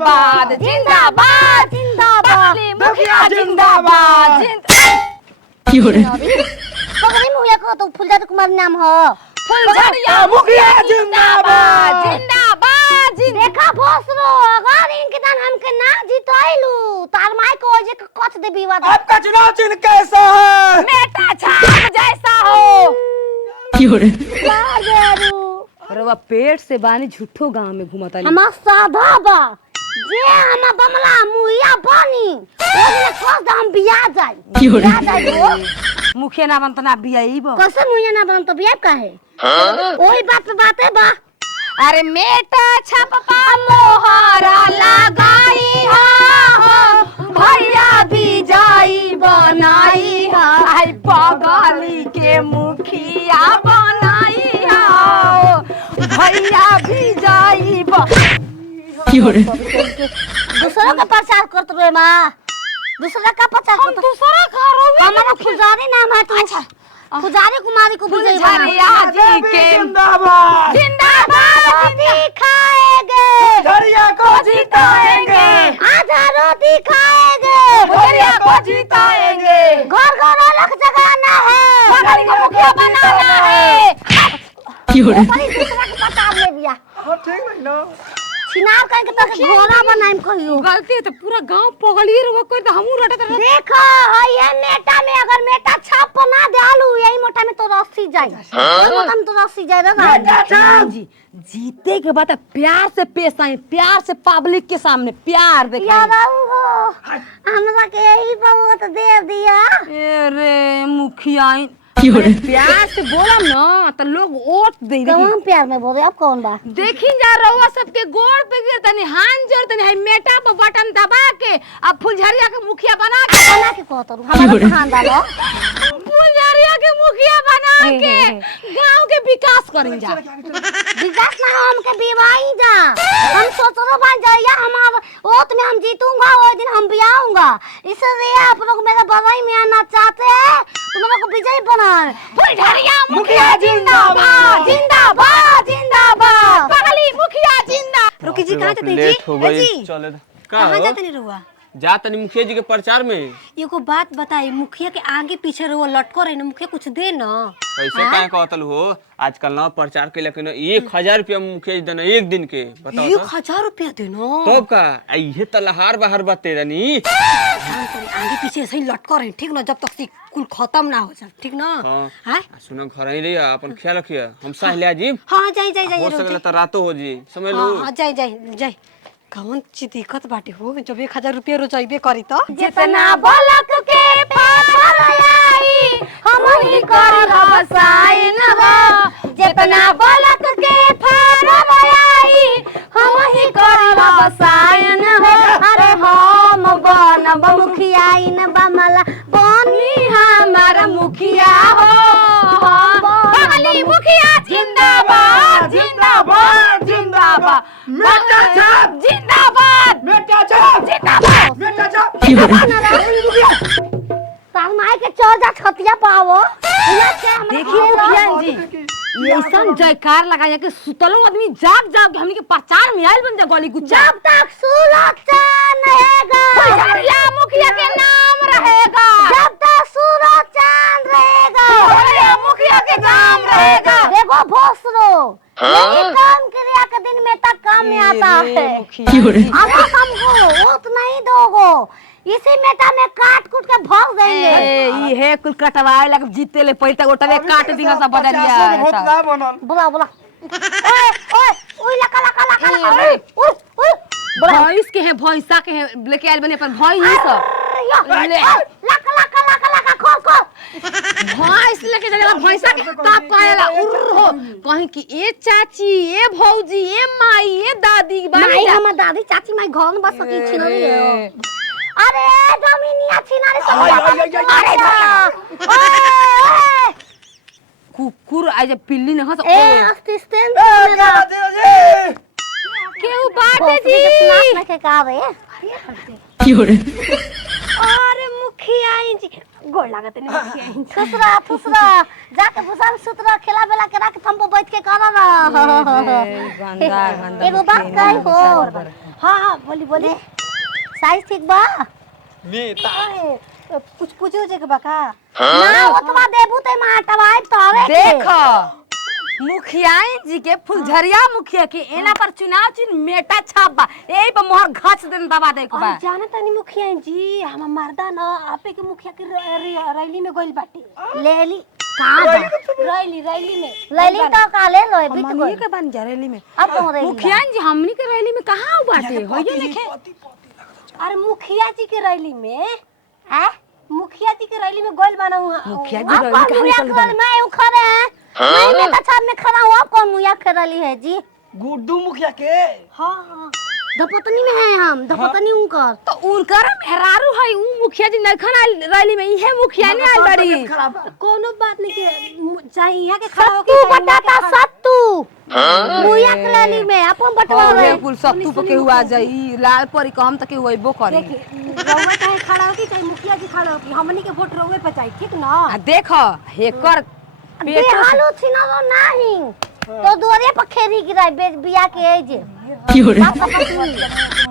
जिंदाबाद जिंदाबाद जिंदाबाद मुखिया जिंदाबाद पगली मुखिया को तो फुलझड़ी कुमार नाम हो। फुलझड़िया मुखिया जिंदाबाद जिंदाबाद। देखा भोसरो अगर इनके दान हमके ना जितैलू तार माई को जे कच दे विवाद। आपका चुनाव चिन्ह कैसा है? मेटा छाप जैसा हो। अरे वह पेट से बानी झूठो गांव में घुमाता नहीं। हमा साधा बा जे हमा बमला मुहिया बानी ओने कस दाम बिया जाई बिया जाई वो मुखिया ना बनता ना बियाई बो। कैसे मुहिया ना बन तो बिया काहे? ओही बात पे बात है बा। अरे मेटा छपपा मोहरा लगाई हा भैया भी जाई बनाई हा बगली के मुखिया बनाई हा भैया भी जाई दूसरा का प्रचार करत रे मां। दूसरा का प्रचार करत दूसरा करो हमारा फुलझड़ी नाम है। तू अच्छा फुलझड़ी कुमारी को बुझाई फुलझड़िया जी के जिंदाबाद जिंदाबाद दिखाएंगे फुलझड़िया को जिताएंगे आधा रोटी खाएंगे भैया को जिताएंगे घर घर अलग जगाना है बगली को मुखिया बनाना है। दूसरा का प्रचार ले दिया ठीक है ना। छिनार करके तो घोड़ा बनाइम कहियो। गलती है तो पूरा गांव पगली रो कोई तो हमू रटत रह। देखो ये मेटा में अगर मेटा छाप ना डालू यही मोटा में तो रस्सी जाई मोटा में तो रस्सी जाई रे जी जीते के बाद प्यार से पेश आई प्यार से पब्लिक के सामने प्यार यार दिखाई। हो हमरा के यही बहुत दे दिया। अरे मुखिया प्यार से बोलम ना तो लोग वोट दे कौन प्यार में बोले अब कौन बा? देखी जा रहुआ सबके गोड़ पे गिर तनी हाथ जोड़ तनी है मेटा पे बटन दबा के अब फुलझड़िया के मुखिया बना के कहत हमारा खानदान हो फुलझड़िया के मुखिया बना के गांव के विकास करें जा। विकास ना हम के बिवाई जा हम सोचरो बन जाइए हमारा वोट में हम जीतूंगा वो दिन हम भी आऊंगा इसलिए आप लोग मेरे बधाई में आना चाहते हैं तुम लोग को विजयी बना। फुलझड़िया मुखिया जिंदाबाद जिंदाबाद जिंदाबाद बगली मुखिया जिंदाबाद। रुकी जी कहाँ जाते लेट हो गई जी चले कहाँ जाते नहीं रहुआ? जा तनी मुखिया जी के प्रचार में। एगो बात बताई मुखिया के आगे पीछे रहुआ लटको रहे ना मुखिया कुछ दे ना। कैसे क्या कहतल हो आजकल ना प्रचार के लेकिन 1000 रुपया मुखिया जी देना एक दिन के बताओ 1000 रुपया देना तब का ये तलहार बाहर बाते रानी आगे पीछे ऐसे ही लटको रहे ठीक ना जब तक कुल खत्म ना हो जाए ठीक ना। हां सुनो घर ही रही अपन ख्याल रखिए हम साह ले जी। हां जाई जाई जाई हो सकला त रातो हो जी समझ लो। हां जाई जाई जाई कौन चीज दिक्कत बाटे हो जब 1000 रुपया रोजाइबे करी तो जितना बलक के पार आई हम ही करब साइन हो जितना बलक के पार आई हम ही करब साइन हो अरे हम बनब मुखिया इन बमला बनी हमारा मुखिया हो बगली मुखिया जिंदाबाद जिंदाबाद जिंदाबाद मेटा छाप जिंदाबाद मेटा छाप जिंदाबाद मेटा छाप तार माई के चौजा छतिया पावो देखिए मुखिया जी ये सब जयकार लगाया कि सुतलो आदमी जाग जाग हमनी के प्रचार में आइल बन जा गली गुच्चा। जब तक सुरक्षा रहेगा फुलझड़िया मुखिया के नाम रहेगा जब तक सूरज चांद रहेगा फुलझड़िया मुखिया के नाम रहेगा। देखो भोसरो यही काम क्रिया के दिन में तक काम में आता है अगर हमको वोट नहीं दोगो इसी मेटा में काट कूट के भोग देंगे। ये है कुल कटवाए लग जीते ले पहले गोटवे काट दिंगा सब बदलिया बोला बोला ओए ओए ओए लका लका लका ओए ओए भैंस के हैं भैंसा के हैं लेके आइल बने अपन भैंस लका लका लका लका खोल खोल भैंस लेके चलेला भैंसा के तब कहेला उर्र हो कहीं कि ए चाची ए भौजी ए माई ए दादी माई हमर दादी चाची माई घर में बस सकी छिन रही है। अरे जमीनिया छिना रे सब अरे ओए कुकुर आ जे पिल्ली न हस ए असिस्टेंट मेरा केहू बाटे जी स्नैप के का रे अरे मुखिया जी गोड़ लागत नहीं मुखिया फुसरा फुसरा जाके फुसरा सुतरा खेला बेला करा के हमको बैठ के करा ना गंदा गंदा एगो बात कही हो हाँ हाँ बोली बोली। साइज ठीक बा? कुछ पूछो जे के बका। ना ओतबा देबू ते माटवाई तोरे के। देखो मुखिया जी के फुलझरिया मुखिया के एना पर चुनाव चिन्ह मेटा छाप बा, यही पर मोहर घच देन दबा दे के बा। जाना तनी मुखिया जी हम मर्दा ना आपे के मुखिया के रैली में गइल बाटे। लेली कहां बा? रैली में लेली तो काले लोए बीत हमनी गई। के बन जा रैली में। अब तो रही मुखिया जी हमनी के रैली में कहां बाटे होइए देखे। अरे मुखिया जी के रैली में है मुखिया जी के रैली में गइल बाना हुआ। मुखिया जी अब रैली कौन कहां मुया निकल बा। कर मैं खड़े हैं मैं तो छत में खड़ा हूं। अब कौन मुया खड़ली है जी? गुड्डू मुखिया के। हां हां धपतनी में है हम धपतनी उनकर। तो उनकर मेहरारू है उ मुखिया जी नखन रैली में इहे मुखिया ने आइल बड़ी। कोनो बात नहीं के चाहिए यहाँ के खड़ा होके तू बताता सत्तू मुया खड़ली में अपन बटवा और रहे। रे कुल सत्तू पे के हुआ जाई लाल परी कम तक होइबो करे। रउवा चाहे खड़ा होके चाहे मुखिया जी खड़ा होके हमनी के वोट रउवे पे चाहिए ठीक ना। आ देखो हेकर बेहालू थी ना तो नहीं तो दुआरे पर खेरी गिराई बिया के ए जे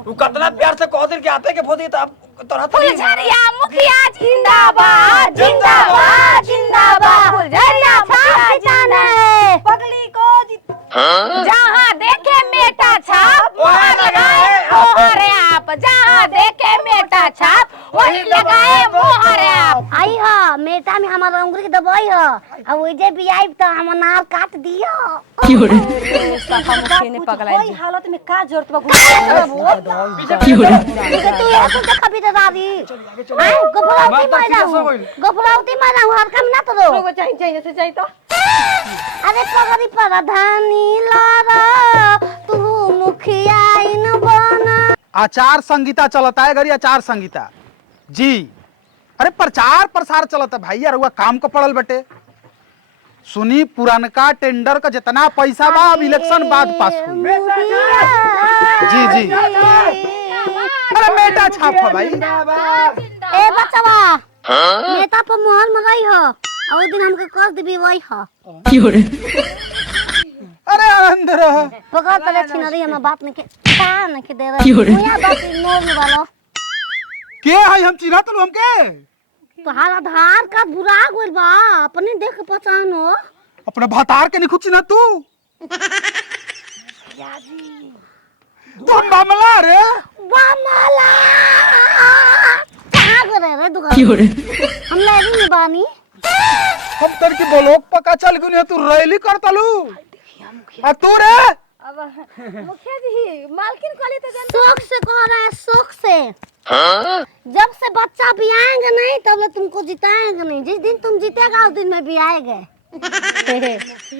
तू कितना प्यार से कह दिन के आपे के फोदी त तोरा फुलझरिया मुखिया जिंदाबाद जिंदाबाद जिंदाबाद फुलझरिया मुखिया जिंदाबाद पगली को जहाँ देखे मेटा छाप वहाँ लगाए मोहर आप। जहाँ देखे मेटा छाप वही लगाए मोहर आप। आई हा मेटा में हमारा उंगली के दबाई हा अब ओइ जे बियाई तो हम नार काट दियो। मुखिया ने पगलाई कोई हालत में का जरूरत बा ठीक तू ये कुछ खबी तो दादी हां गफलाउती मारा हर काम ना तो रउवा चाहिए से चाहिए तो। अरे पगड़ी प्रधानी लारा तू मुखिया इन बना। आचार संहिता चलता है घरी आचार संहिता जी। अरे प्रचार प्रसार चलता है भाई यार हुआ काम को पड़ल बटे। सुनी पुरानका टेंडर का जितना पैसा बा अब इलेक्शन बाद पास हुई। जी जी अरे मेटा छाप है भाई। ए बचवा नेता पर मोहर मगाई हो और दिन हमके कर देबी वही हो। अरे अंदर पकड़ तले छिनरी हम बात नहीं के का नहीं के दे रहे मुया बात मोर वाला के है हम चिन्हा तो हमके तोहार आधार कार्ड बुरा गइल बा अपने देख पहचानो। अपने भतार के नहीं चिन्हा तू तो मामला रे मामला कहां करे रे दुकान हम लेरी में बानी। हम तर की ब्लॉक पका चल गनी तू रैली करतलू आ तू रे अब मुखिया जी मालकिन कहले तो शौक से कह रहा है शौक से। जब से बच्चा भी आएंगे नहीं तब तुमको जिताएंगे नहीं। जिस दिन तुम जीतेगा उस दिन में भी आएंगे।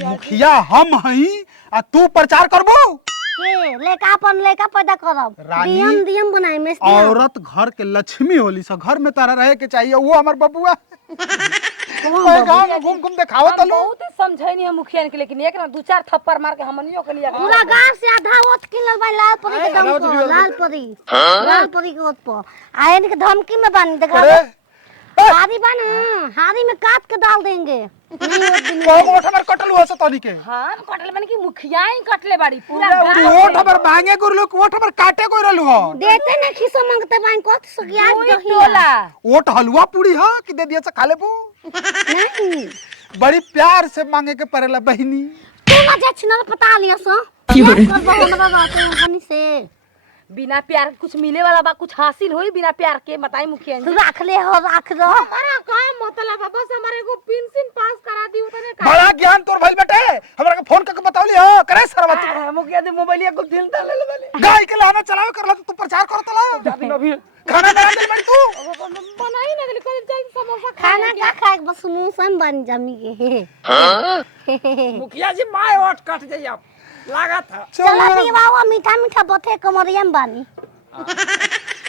मुखिया हम हई आ तू प्रचार करबो के लेका अपन लेका पैदा करब रानी, दियम बनाए में औरत घर के लक्ष्मी होली स घर में तारा रहे के चाहिए वो हमर बबुआ गांव में घूम घूम दिखावत तलू। बहुत समझैनी है मुखिया के लेकिन एक ना दो चार थप्पड़ मार के हमनियो के लिए पूरा गांव से आधा वोट किलल भाई लाल परी के दम पर लाल परी के वोट पर आयन के धमकी में बानी देखा अरे हारी बन हारी में काट के डाल देंगे। वोट हमर कटल हुआ सतनी के हां कटले माने कि मुखिया ही कटले बाड़ी पूरा वोट हमर मांगे गुरलू वोट हमर काटे कोई रहलू हो देते न खिसो मांगते बाइन को सगिया टोला वोट हलवा पूरी हा कि दे दिया से खा लेबू नहीं बड़ी प्यार से मांगे के परेला बहिनी। तू ना जे छिना पता लिया सो करबो हमरा बात हनी से बिना प्यार कुछ मिले वाला बा कुछ हासिल होई बिना प्यार के बताई मुखिया जी। रख ले हो रख दो हमारा का मतलब है बस हमारे को पेंशन पास करा दी उतने का बड़ा ज्ञान तोर भइल बेटे हमरा के फोन करके बतावली हां करे सरवा तू मुखिया जी मोबाइल को दिल डाले ले वाले गाय के लाना चलावे करला तू प्रचार करतला अभी खाना बना दे बड़ी तू बनाई ना गली कोई जाई समोसा खाना का खाए बस मुंह से बन जमी के। मुखिया जी माय वोट कट जाई आप लगा था। चलो पियावा मीठा मीठा बथे कमरिया में बानी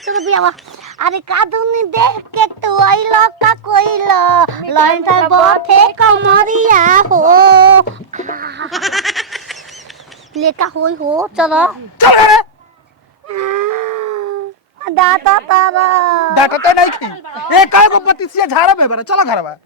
चलो पियावा। अरे कादूनी देख के तू आइलो का कोइलो लाइन था बथे कमरिया हो लेका होई हो चलो चल रे दाता तारा डाटा तो नहीं खी एक काय को पतिसिया झाड़ा में बरा चलो घरवा